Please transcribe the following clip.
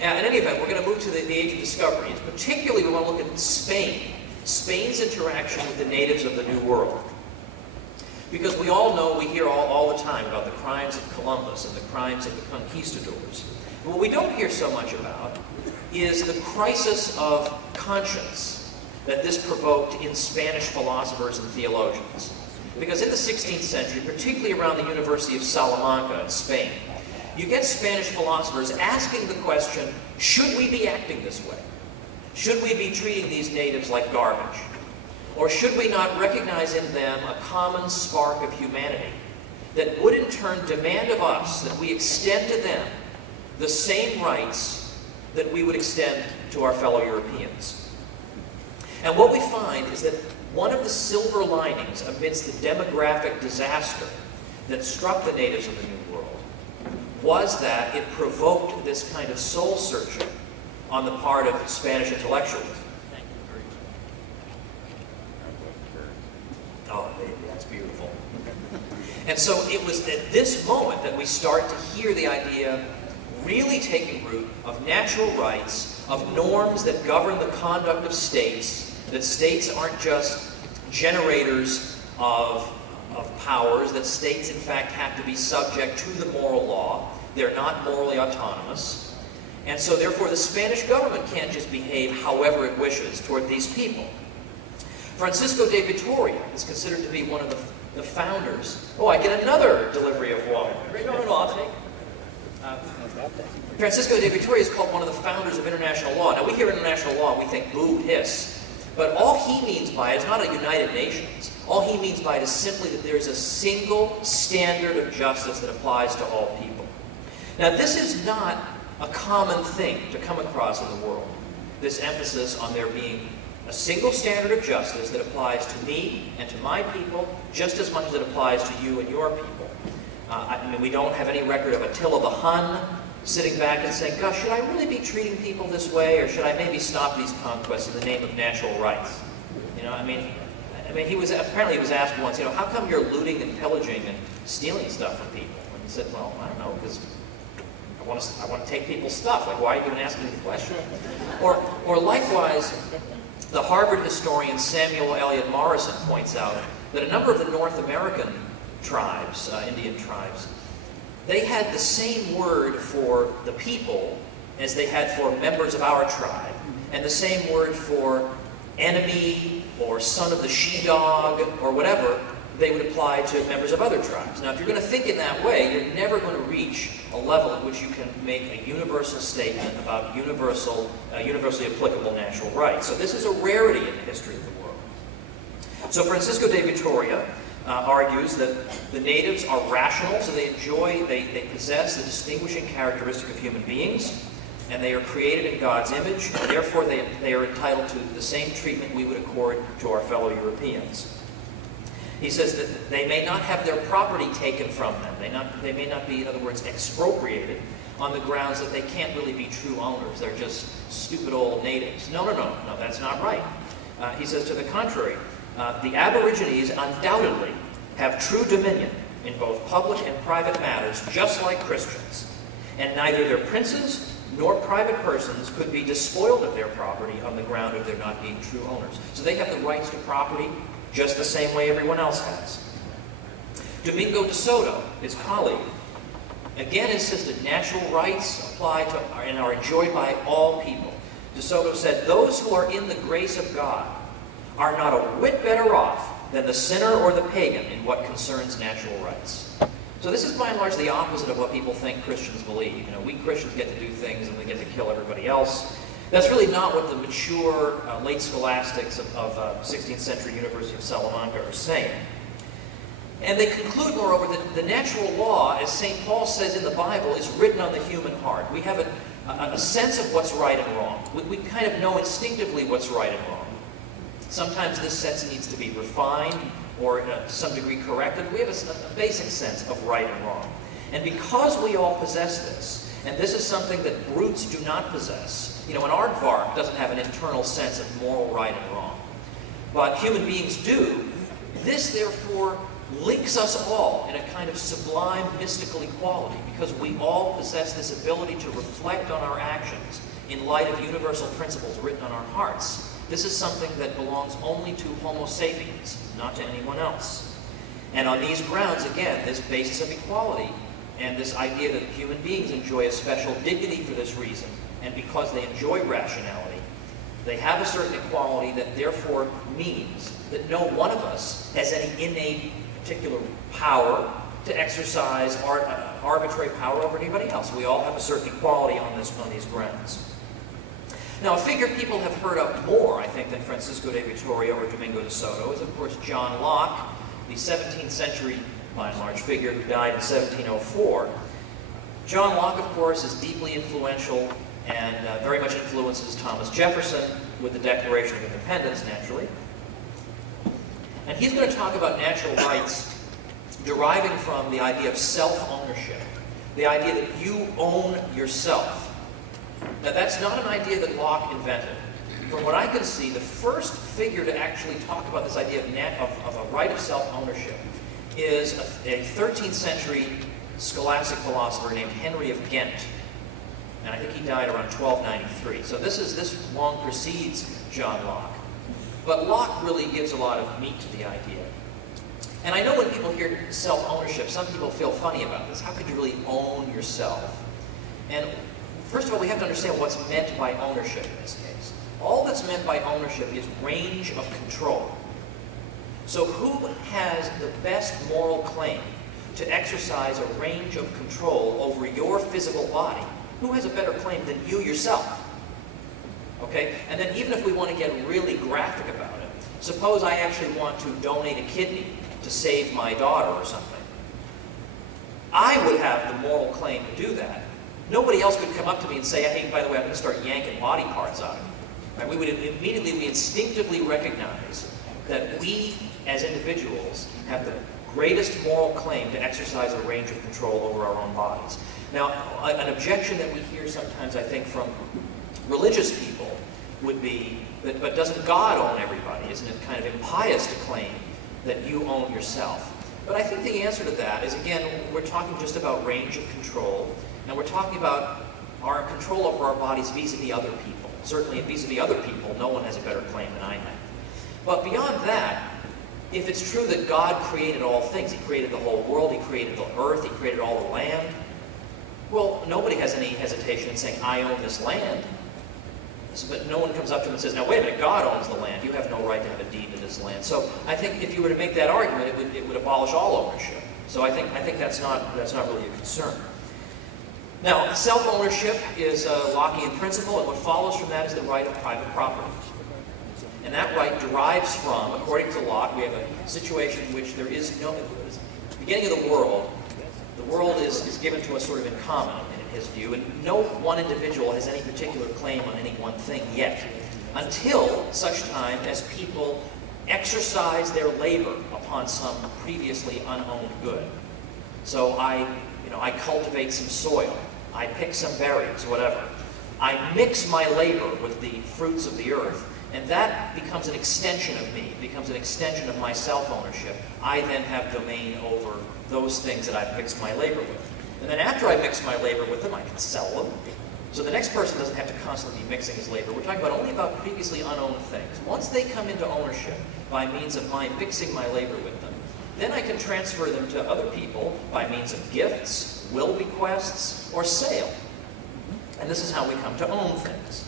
In any event, we're going to move to the age of discovery. And particularly, we want to look at Spain. Spain's interaction with the natives of the New World. Because we all know, we hear all the time about the crimes of Columbus and the crimes of the conquistadors. But what we don't hear so much about is the crisis of conscience that this provoked in Spanish philosophers and theologians. Because in the 16th century, particularly around the University of Salamanca in Spain, you get Spanish philosophers asking the question, should we be acting this way? Should we be treating these natives like garbage? Or should we not recognize in them a common spark of humanity that would in turn demand of us that we extend to them the same rights that we would extend to our fellow Europeans? And what we find is that one of the silver linings amidst the demographic disaster that struck the natives of the New World was that it provoked this kind of soul-searching on the part of Spanish intellectuals. Oh, baby, that's beautiful. And so it was at this moment that we start to hear the idea really taking root of natural rights, of norms that govern the conduct of states, that states aren't just generators of powers, that states in fact have to be subject to the moral law. They're not morally autonomous. And so therefore the Spanish government can't just behave however it wishes toward these people. Francisco de Vitoria is considered to be one of the founders. Oh, I get another delivery of water. No, I'll take. Francisco de Vitoria is called one of the founders of international law. Now we hear international law and we think boo, hiss. But all he means by it is not a United Nations. All he means by it is simply that there's a single standard of justice that applies to all people. Now this is not a common thing to come across in the world. This emphasis on there being a single standard of justice that applies to me and to my people just as much as it applies to you and your people. I mean, we don't have any record of Attila the Hun sitting back and saying, gosh, should I really be treating people this way, or should I maybe stop these conquests in the name of natural rights? You know, I mean, he was apparently he was asked once, you know, how come you're looting and pillaging and stealing stuff from people? And he said, well, I don't know, because I want to take people's stuff. Like, why are you even asking me the question? Or likewise, the Harvard historian Samuel Eliot Morrison points out that a number of the North American tribes, Indian tribes, they had the same word for the people as they had for members of our tribe, and the same word for enemy or son of the she-dog or whatever they would apply to members of other tribes. Now, if you're going to think in that way, you're never going to reach a level at which you can make a universal statement about universally applicable natural rights. So this is a rarity in the history of the world. So Francisco de Vitoria argues that the natives are rational, so they possess the distinguishing characteristic of human beings, and they are created in God's image, and therefore they are entitled to the same treatment we would accord to our fellow Europeans. He says that they may not have their property taken from them. They may not be, in other words, expropriated on the grounds that they can't really be true owners. They're just stupid old natives. No, that's not right. He says, to the contrary, the Aborigines undoubtedly have true dominion in both public and private matters, just like Christians. And neither their princes nor private persons could be despoiled of their property on the ground of their not being true owners. So they have the rights to property just the same way everyone else has. Domingo de Soto, his colleague, again insisted natural rights apply to and are enjoyed by all people. De Soto said, those who are in the grace of God are not a whit better off than the sinner or the pagan in what concerns natural rights. So this is by and large the opposite of what people think Christians believe. You know, we Christians get to do things and we get to kill everybody else. That's really not what the mature late scholastics of 16th century University of Salamanca are saying. And they conclude, moreover, that the natural law, as St. Paul says in the Bible, is written on the human heart. We have a sense of what's right and wrong. We kind of know instinctively what's right and wrong. Sometimes this sense needs to be refined or to some degree corrected. We have a basic sense of right and wrong. And because we all possess this, and this is something that brutes do not possess, you know, an aardvark doesn't have an internal sense of moral right and wrong, but human beings do. This, therefore, links us all in a kind of sublime mystical equality, because we all possess this ability to reflect on our actions light of universal principles written on our hearts. This is something that belongs only to Homo sapiens, not to anyone else. And on these grounds, again, this basis of equality and this idea that human beings enjoy a special dignity for this reason, and because they enjoy rationality, they have a certain equality that therefore means that no one of us has any innate particular power to exercise arbitrary power over anybody else. We all have a certain equality on these grounds. Now, a figure people have heard of more, I think, than Francisco de Vitoria or Domingo de Soto is, of course, John Locke, the 17th century, by and large, figure who died in 1704. John Locke, of course, is deeply influential and very much influences Thomas Jefferson with the Declaration of Independence, naturally. And he's going to talk about natural rights deriving from the idea of self-ownership, the idea that you own yourself. Now, that's not an idea that Locke invented. From what I can see, the first figure to actually talk about this idea of a right of self-ownership is a 13th century scholastic philosopher named Henry of Ghent. And I think he died around 1293. So this long precedes John Locke. But Locke really gives a lot of meat to the idea. And I know when people hear self-ownership, some people feel funny about this. How could you really own yourself? And first of all, we have to understand what's meant by ownership in this case. All that's meant by ownership is range of control. So who has the best moral claim to exercise a range of control over your physical body? Who has a better claim than you yourself? Okay? And then even if we want to get really graphic about it, suppose I actually want to donate a kidney to save my daughter or something. I would have the moral claim to do that. Nobody else could come up to me and say, hey, by the way, I'm going to start yanking body parts out of you. Right? We instinctively recognize that we, as individuals, have the greatest moral claim to exercise a range of control over our own bodies. Now, an objection that we hear sometimes, I think, from religious people would be, but doesn't God own everybody? Isn't it kind of impious to claim that you own yourself? But I think the answer to that is, again, we're talking just about range of control, and we're talking about our control over our bodies vis-a-vis other people. Certainly vis-a-vis other people, no one has a better claim than I have. But beyond that, if it's true that God created all things, He created the whole world, He created the earth, He created all the land, well, nobody has any hesitation in saying, I own this land. But no one comes up to him and says, now wait a minute, God owns the land. You have no right to have a deed to this land. So I think if you were to make that argument, it would abolish all ownership. So I think that's not really a concern. Now, self-ownership is a Lockean principle, and what follows from that is the right of private property. And that right derives from, according to Locke, we have a situation in which there is no, the beginning of the world is given to us sort of in common, in his view, and no one individual has any particular claim on any one thing yet, until such time as people exercise their labor upon some previously unowned good. So I cultivate some soil, I pick some berries, whatever. I mix my labor with the fruits of the earth, and that becomes an extension of me, becomes an extension of my self-ownership. I then have domain over those things that I've mixed my labor with. And then after I mix my labor with them, I can sell them. So the next person doesn't have to constantly be mixing his labor. We're talking about only about previously unowned things. Once they come into ownership by means of my mixing my labor with them, then I can transfer them to other people by means of gifts, will bequests, or sale. And this is how we come to own things.